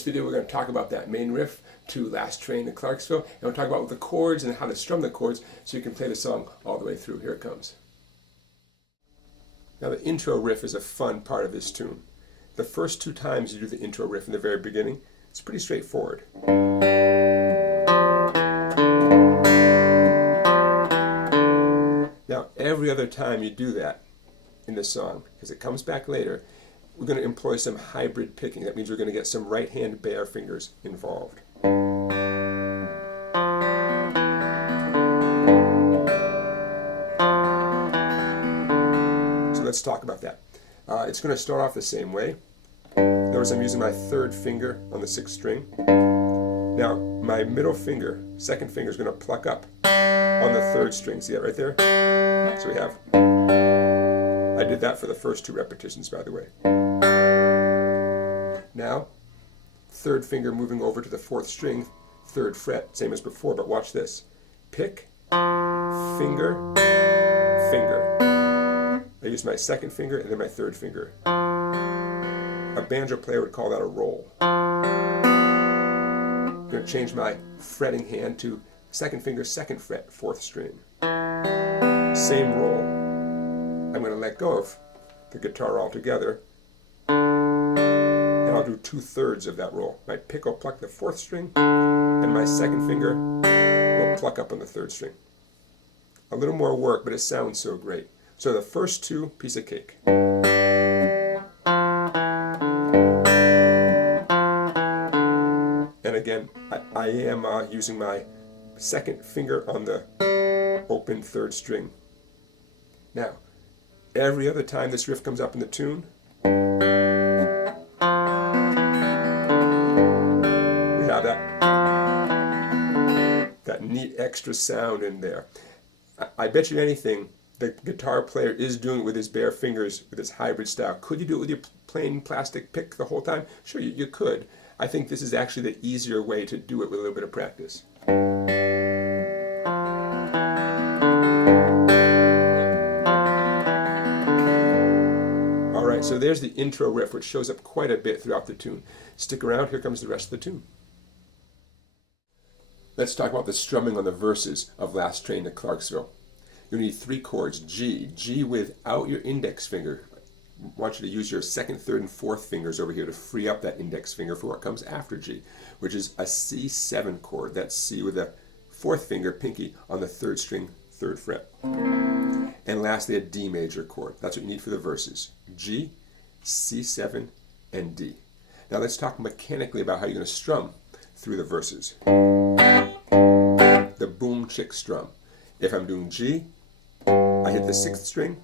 this video we're going to talk about that main riff to Last Train to Clarksville, and we'll talk about the chords and how to strum the chords so you can play the song all the way through. Here it comes. Now the intro riff is a fun part of this tune. The first two times you do the intro riff in the very beginning, it's pretty straightforward. Now every other time you do that in the song, because it comes back later, we're going to employ some hybrid picking. That means we're going to get some right hand bare fingers involved. So let's talk about that. It's going to start off the same way. Notice I'm using my third finger on the sixth string. Now my middle finger, second finger, is going to pluck up on the third string. See that right there? So we have, I did that for the first two repetitions, by the way. Now, third finger moving over to the fourth string, third fret, same as before, but watch this. Pick, finger, finger. I use my second finger and then my third finger. A banjo player would call that a roll. I'm going to change my fretting hand to second finger, second fret, fourth string. Same roll. I'm going to let go of the guitar altogether, and I'll do 2/3 of that roll. My pick will pluck the fourth string, and my second finger will pluck up on the third string. A little more work, but it sounds so great. So the first two, piece of cake. And again, I am using my second finger on the open third string. Now, every other time this riff comes up in the tune, we have that neat extra sound in there. I bet you anything the guitar player is doing it with his bare fingers with his hybrid style. Could you do it with your plain plastic pick the whole time? Sure, you could. I think this is actually the easier way to do it with a little bit of practice. Alright, so there's the intro riff, which shows up quite a bit throughout the tune. Stick around, here comes the rest of the tune. Let's talk about the strumming on the verses of Last Train to Clarksville. You'll need three chords: G, G without your index finger. I want you to use your second, third, and fourth fingers over here to free up that index finger for what comes after G, which is a C7 chord. That's C with the fourth finger, pinky, on the third string, third fret. And lastly, a D major chord. That's what you need for the verses: G, C7, and D. Now let's talk mechanically about how you're going to strum through the verses. The boom chick strum. If I'm doing G, I hit the sixth string,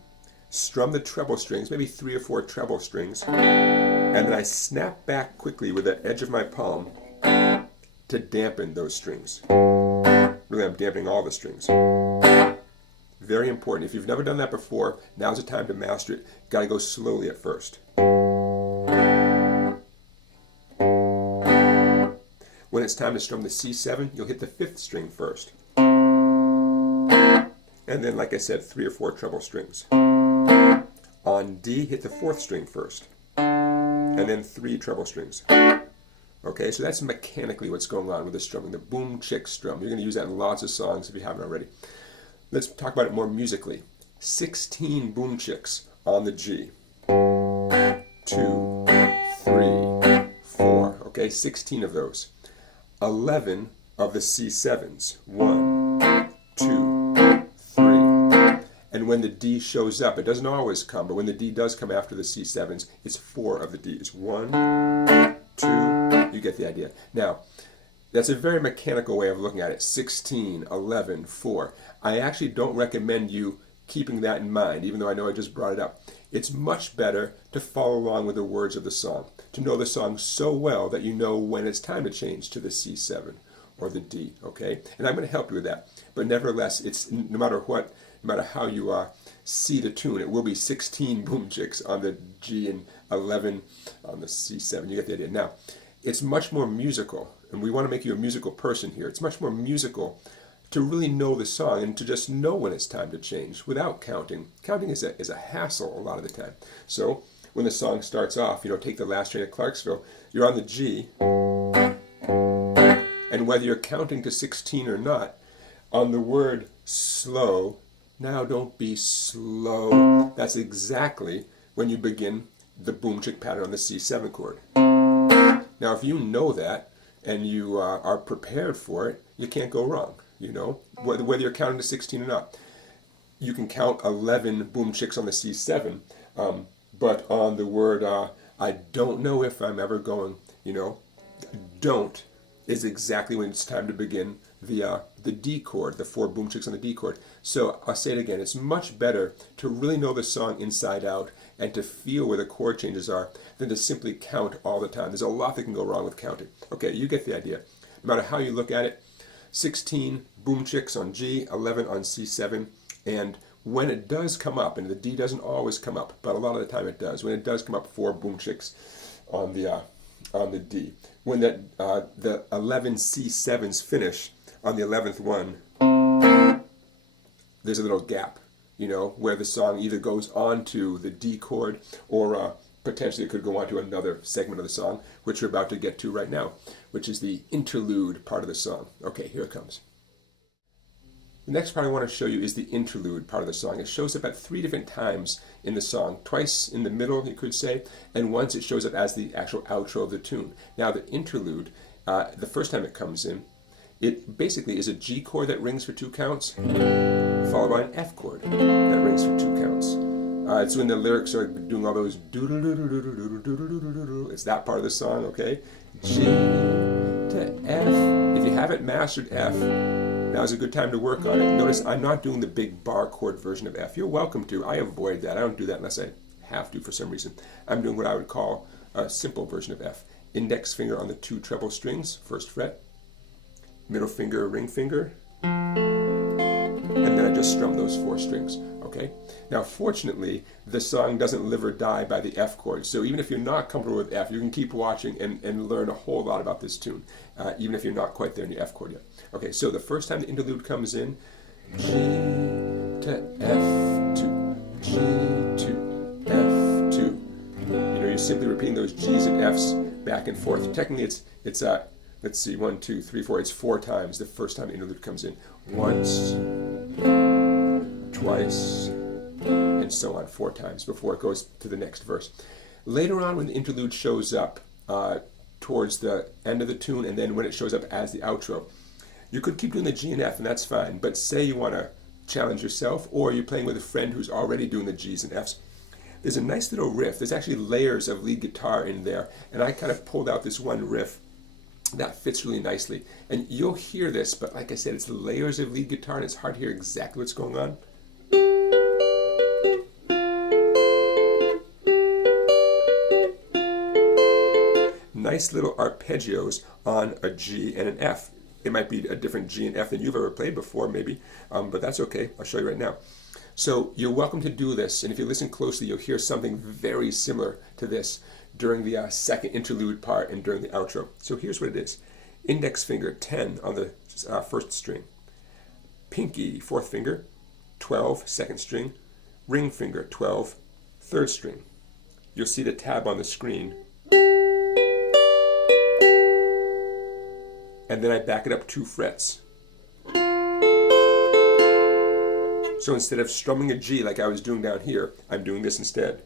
strum the treble strings, maybe 3 or 4 treble strings, and then I snap back quickly with the edge of my palm to dampen those strings. Really, I'm dampening all the strings. Very important. If you've never done that before, now's the time to master it. Got to go slowly at first. When it's time to strum the C7, you'll hit the 5th string first. And then, like I said, 3 or 4 treble strings. On D, hit the 4th string first. And then 3 treble strings. Okay, so that's mechanically what's going on with the strumming, the boom chick strum. You're going to use that in lots of songs if you haven't already. Let's talk about it more musically. 16 boom chicks on the G. 2, 3, 4. Okay, 16 of those. 11 of the C7s. 1, 2, 3. And when the D shows up, it doesn't always come, but when the D does come after the C7s, it's 4 of the Ds. 1, 2, you get the idea. Now, that's a very mechanical way of looking at it. 16, 11, 4. I actually don't recommend you keeping that in mind, even though I know I just brought it up. It's much better to follow along with the words of the song, to know the song so well that you know when it's time to change to the C7 or the D, okay? And I'm going to help you with that. But nevertheless, it's no matter what, no matter how you see the tune, it will be 16 boom chicks on the G and 11 on the C7. You get the idea. Now, it's much more musical, and we want to make you a musical person here. It's much more musical to really know the song and to just know when it's time to change without counting. Counting is a hassle a lot of the time. So when the song starts off, take the last train at Clarksville, you're on the G, and whether you're counting to 16 or not, on the word slow, now don't be slow, that's exactly when you begin the boom chick pattern on the C7 chord. Now if you know that, and you are prepared for it, you can't go wrong, whether you're counting to 16 or not. You can count 11 boom chicks on the C7, but on the word, I don't know if I'm ever going, don't is exactly when it's time to begin the D chord, the 4 boom chicks on the D chord. So I'll say it again, it's much better to really know the song inside out and to feel where the chord changes are than to simply count all the time. There's a lot that can go wrong with counting. Okay, you get the idea. No matter how you look at it, 16 boom chicks on G, 11 on C7, and when it does come up, and the D doesn't always come up, but a lot of the time it does, when it does come up, 4 boom chicks on the D. When the 11 C7s finish on the 11th one, there's a little gap, where the song either goes on to the D chord or potentially it could go on to another segment of the song, which we're about to get to right now, which is the interlude part of the song. Okay, here it comes. The next part I want to show you is the interlude part of the song. It shows up at 3 different times in the song. Twice in the middle, you could say, and once it shows up as the actual outro of the tune. Now the interlude, the first time it comes in, it basically is a G chord that rings for 2 counts, followed by an F chord that rings for 2 counts. It's when the lyrics are doing all those doodle-doodle-doodle-doodle-doodle-doodle. It's that part of the song, okay? G to F. If you haven't mastered F, now's a good time to work on it. Notice I'm not doing the big bar chord version of F. You're welcome to. I avoid that. I don't do that unless I have to for some reason. I'm doing what I would call a simple version of F. Index finger on the 2 treble strings, 1st fret. Middle finger, ring finger. And then I just strum those 4 strings. Okay? Now fortunately, the song doesn't live or die by the F chord. So even if you're not comfortable with F, you can keep watching and learn a whole lot about this tune, even if you're not quite there in the F chord yet. Okay, so the first time the interlude comes in, G to F2, G to F2. You're simply repeating those G's and F's back and forth. Technically, it's let's see, 1, 2, 3, 4. It's 4 times the first time the interlude comes in. Once, twice, and so on, 4 times before it goes to the next verse. Later on, when the interlude shows up towards the end of the tune, and then when it shows up as the outro, you could keep doing the G and F, and that's fine. But say you want to challenge yourself, or you're playing with a friend who's already doing the G's and F's. There's a nice little riff. There's actually layers of lead guitar in there, and I kind of pulled out this one riff that fits really nicely. And you'll hear this, but like I said, it's layers of lead guitar, and it's hard to hear exactly what's going on. Nice little arpeggios on a G and an F. It might be a different G and F than you've ever played before, maybe, but that's okay. I'll show you right now. So you're welcome to do this, and if you listen closely, you'll hear something very similar to this during the second interlude part and during the outro. So here's what it is. Index finger, 10 on the 1st string. Pinky, 4th finger, 12, 2nd string. Ring finger, 12, 3rd string. You'll see the tab on the screen. And then I back it up 2 frets. So instead of strumming a G like I was doing down here, I'm doing this instead.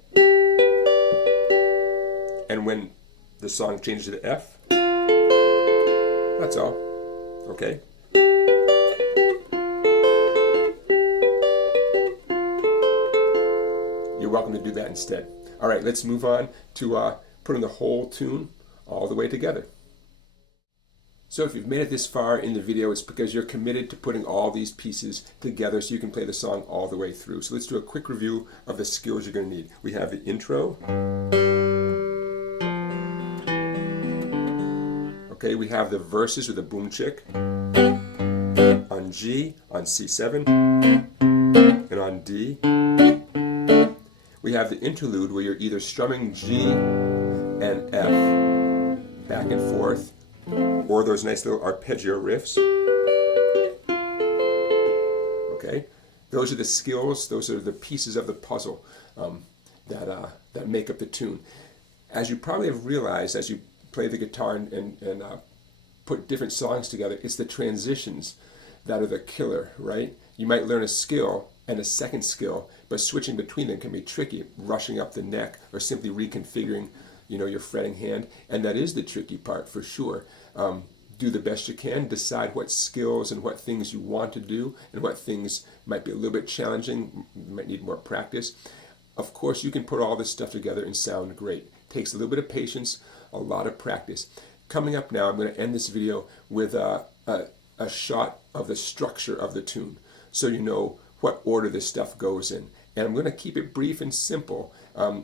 And when the song changes to F, that's all. Okay? You're welcome to do that instead. All right, let's move on to putting the whole tune all the way together. So if you've made it this far in the video, it's because you're committed to putting all these pieces together so you can play the song all the way through. So let's do a quick review of the skills you're going to need. We have the intro. Okay, we have the verses with the boom chick on G, on C7, and on D. We have the interlude where you're either strumming G and F back and forth, or those nice little arpeggio riffs. Okay, those are the skills, those are the pieces of the puzzle that make up the tune. As you probably have realized as you play the guitar and put different songs together, it's the transitions that are the killer, right? You might learn a skill and a second skill, but switching between them can be tricky, rushing up the neck or simply reconfiguring, your fretting hand, and that is the tricky part for sure. Do the best you can, decide what skills and what things you want to do and what things might be a little bit challenging, you might need more practice. Of course, you can put all this stuff together and sound great. Takes a little bit of patience, a lot of practice. Coming up now, I'm going to end this video with a shot of the structure of the tune, so you know what order this stuff goes in. And I'm going to keep it brief and simple.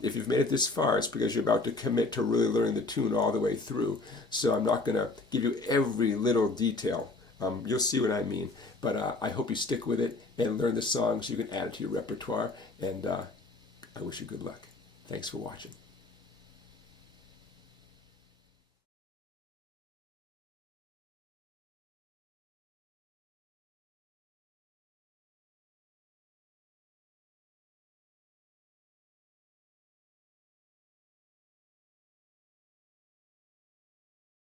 If you've made it this far, it's because you're about to commit to really learning the tune all the way through. So I'm not going to give you every little detail. You'll see what I mean. But I hope you stick with it and learn the song so you can add it to your repertoire. And I wish you good luck. Thanks for watching.